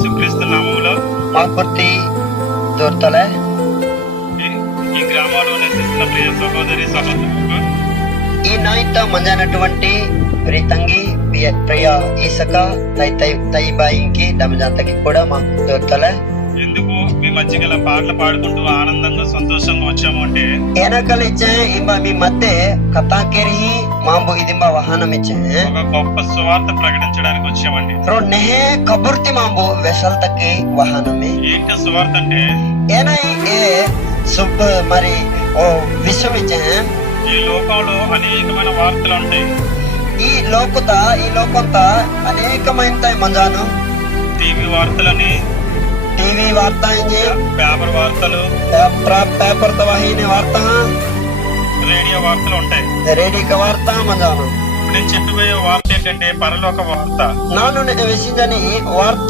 యేసుక్రీస్తు నామములో మాపూర్తి దూర్తలే ఈ గ్రామంలో నివసిస్తున్న ప్రియ సహోదరి సహోదరులకు ఈ నాయత మంజానటువంటి ప్రీతంగి ప్రియ ఈసక తైబాయికి డమజాతకి కూడా మా దూర్తలే ఎందుకు మీ మధ్య గల పాటలు పాడుకుంటూ ఆనందంగా సంతోషంగా వచ్చాము అంటే ఏనకలిచ్చే ఇమ్మ మీ మధ్య కథాకెరి మాంబు ఇదింబ వాహనం ఇచ్చే ఒక గొప్ప సువార్త ప్రకటించడానికి వచ్చామండి. నెహే కబుర్తి మాంబు వెసల్ తక్కి వాహనమే ఏంటి సువార్త అంటే ఏనై ఏ సుబ్ మరి ఓ విషయం ఇచ్చే ఈ లోకంలో అనేకమైన వార్తలు ఉంటాయి. ఈ లోకంతా అనేకమైన మంజాను టీవీ వార్తలని, टीवी वार्ता పేపర్ వార్తలు, पेपर तवाहीने वार्ता రేడియో వార్తలు ఉంటాయి. रेडी का वार्ता मंजानो ఇప్పుడు నేను చెప్పబోయే వార్త ఏంటంటే పరలోక వార్త. नानु विषय वार्ता